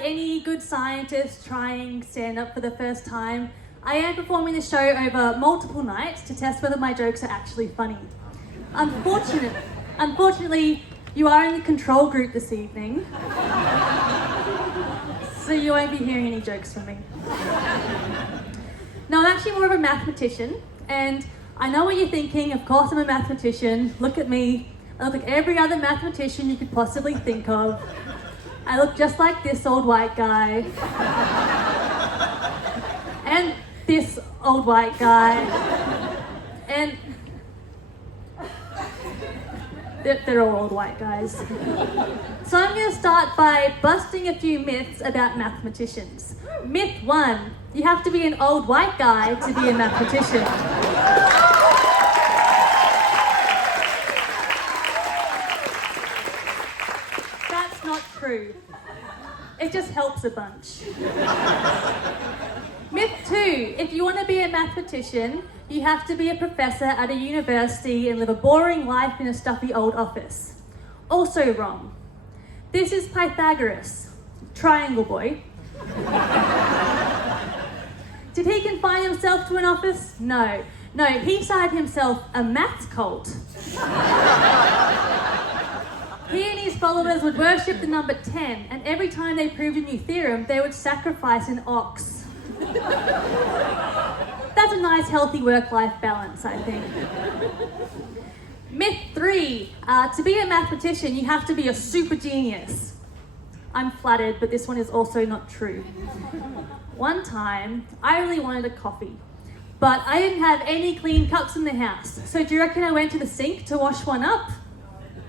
like any good scientist trying stand-up for the first time, I am performing the show over multiple nights to test whether my jokes are actually funny. Unfortunately, you are in the control group this evening, so you won't be hearing any jokes from me. Now, I'm actually more of a mathematician, and I know what you're thinking. Of course I'm a mathematician. Look at me. I look like every other mathematician you could possibly think of. I look just like this old white guy. And this old white guy. And they're all old white guys. So I'm going to start by busting a few myths about mathematicians. Myth 1, you have to be an old white guy to be a mathematician. That's not true. It just helps a bunch. Myth 2, if you want to be a mathematician, you have to be a professor at a university and live a boring life in a stuffy old office. Also wrong. This is Pythagoras, triangle boy. Did he confine himself to an office? No, he started himself a maths cult. He and his followers would worship the number 10, and every time they proved a new theorem, they would sacrifice an ox. That's a nice, healthy work-life balance, I think. Myth 3, to be a mathematician, you have to be a super genius. I'm flattered, but this one is also not true. One time, I really wanted a coffee, but I didn't have any clean cups in the house. So do you reckon I went to the sink to wash one up?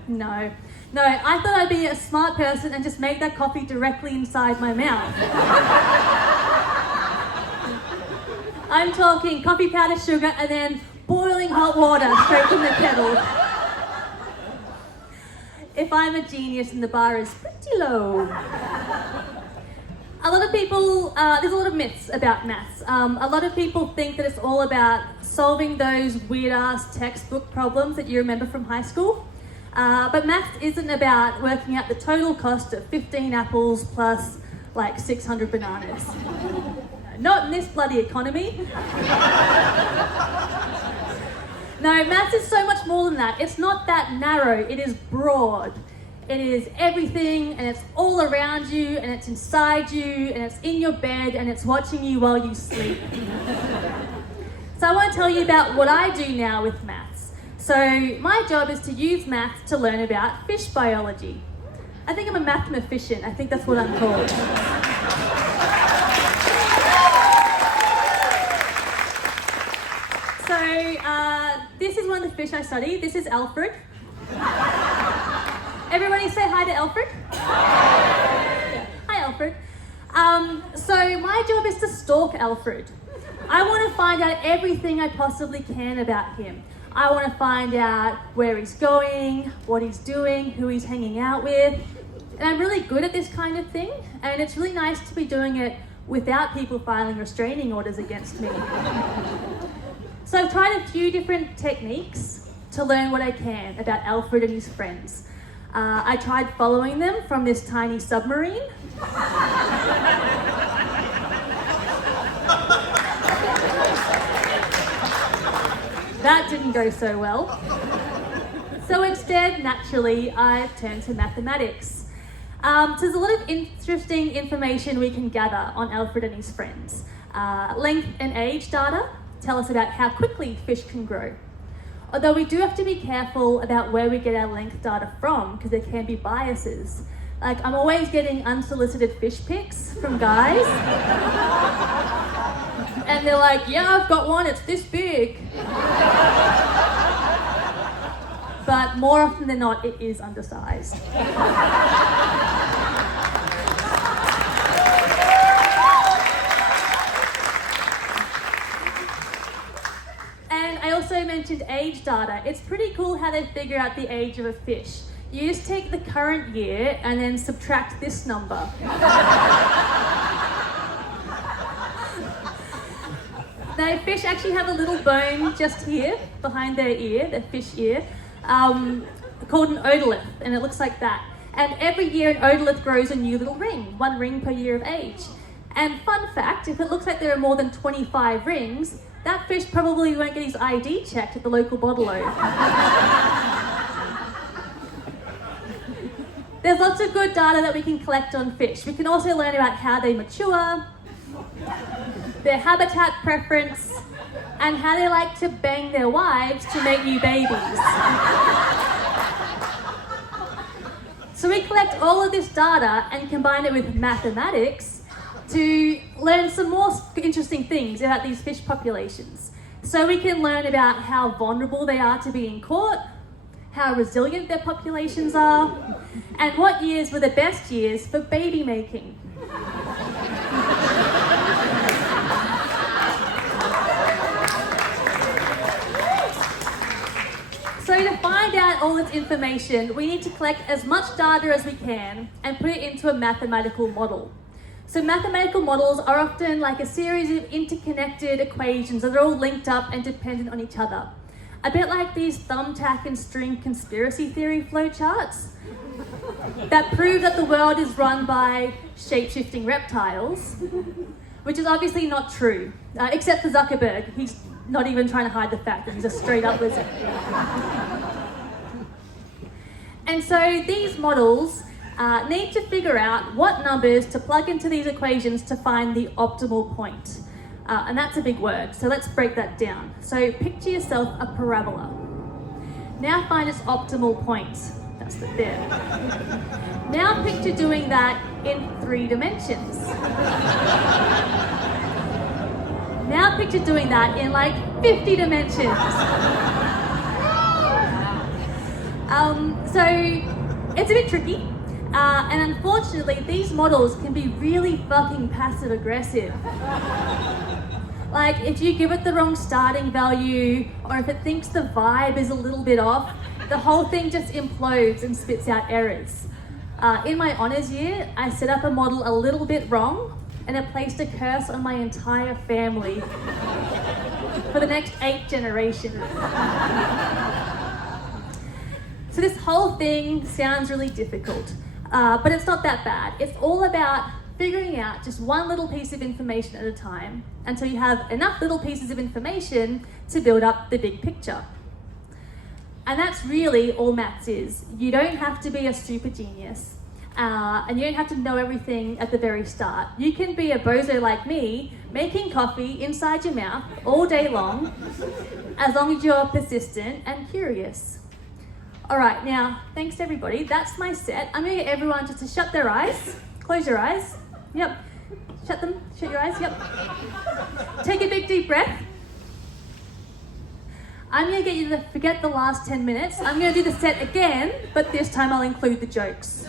No, I thought I'd be a smart person and just make that coffee directly inside my mouth. I'm talking coffee powder, sugar, and then boiling hot water straight from the kettle. If I'm a genius and the bar is pretty low. A lot of people, there's a lot of myths about maths. A lot of people think that it's all about solving those weird-ass textbook problems that you remember from high school. But maths isn't about working out the total cost of 15 apples plus like 600 bananas. Not in this bloody economy. No, maths is so much more than that. It's not that narrow, it is broad. It is everything, and it's all around you, and it's inside you, and it's in your bed, and it's watching you while you sleep. So I want to tell you about what I do now with maths. So my job is to use maths to learn about fish biology. I think I'm a mathematician. I think that's what I'm called. So this is one of the fish I study. This is Alfred. Everybody say hi to Alfred. Hi, Alfred. So my job is to stalk Alfred. I want to find out everything I possibly can about him. I want to find out where he's going, what he's doing, who he's hanging out with. And I'm really good at this kind of thing, and it's really nice to be doing it without people filing restraining orders against me. So I've tried a few different techniques to learn what I can about Alfred and his friends. I tried following them from this tiny submarine. That didn't go so well. So instead, naturally, I've turned to mathematics. So there's a lot of interesting information we can gather on Alfred and his friends. Length and age data tell us about how quickly fish can grow. Although we do have to be careful about where we get our length data from, because there can be biases. Like, I'm always getting unsolicited fish pics from guys. And they're like, yeah, I've got one, it's this big. But more often than not, it is undersized. And I also mentioned age data. It's pretty cool how they figure out the age of a fish. You just take the current year and then subtract this number. Now, fish actually have a little bone just here, behind their ear, their fish ear, called an otolith, and it looks like that. And every year an otolith grows a new little ring, 1 ring per year of age. And fun fact, if it looks like there are more than 25 rings, that fish probably won't get his ID checked at the local bottle-o. There's lots of good data that we can collect on fish. We can also learn about how they mature, their habitat preference, and how they like to bang their wives to make new babies. So we collect all of this data and combine it with mathematics to learn some more interesting things about these fish populations. So we can learn about how vulnerable they are to being caught, how resilient their populations are, and what years were the best years for baby making. So to find out all this information, we need to collect as much data as we can and put it into a mathematical model. So mathematical models are often like a series of interconnected equations that are all linked up and dependent on each other. A bit like these thumbtack and string conspiracy theory flowcharts that prove that the world is run by shape-shifting reptiles, which is obviously not true, except for Zuckerberg. He's not even trying to hide the fact that he's a straight-up lizard. And so these models need to figure out what numbers to plug into these equations to find the optimal point. And that's a big word, so let's break that down. So picture yourself a parabola. Now find its optimal point. That's it there. Now picture doing that in 3 dimensions. Now picture doing that in like 50 dimensions. So it's a bit tricky. And unfortunately, these models can be really fucking passive aggressive. Like if you give it the wrong starting value, or if it thinks the vibe is a little bit off, the whole thing just implodes and spits out errors. In my honours year, I set up a model a little bit wrong, and it placed a curse on my entire family for the next 8 generations. So this whole thing sounds really difficult, but it's not that bad. It's all about figuring out just one little piece of information at a time until you have enough little pieces of information to build up the big picture. And that's really all maths is. You don't have to be a super genius, and you don't have to know everything at the very start. You can be a bozo like me, making coffee inside your mouth all day long, as long as you're persistent and curious. All right, now, thanks everybody. That's my set. I'm gonna get everyone just to shut their eyes. Close your eyes. Yep. Shut them. Shut your eyes. Yep. Take a big deep breath. I'm gonna get you to forget the last 10 minutes. I'm gonna do the set again, but this time I'll include the jokes.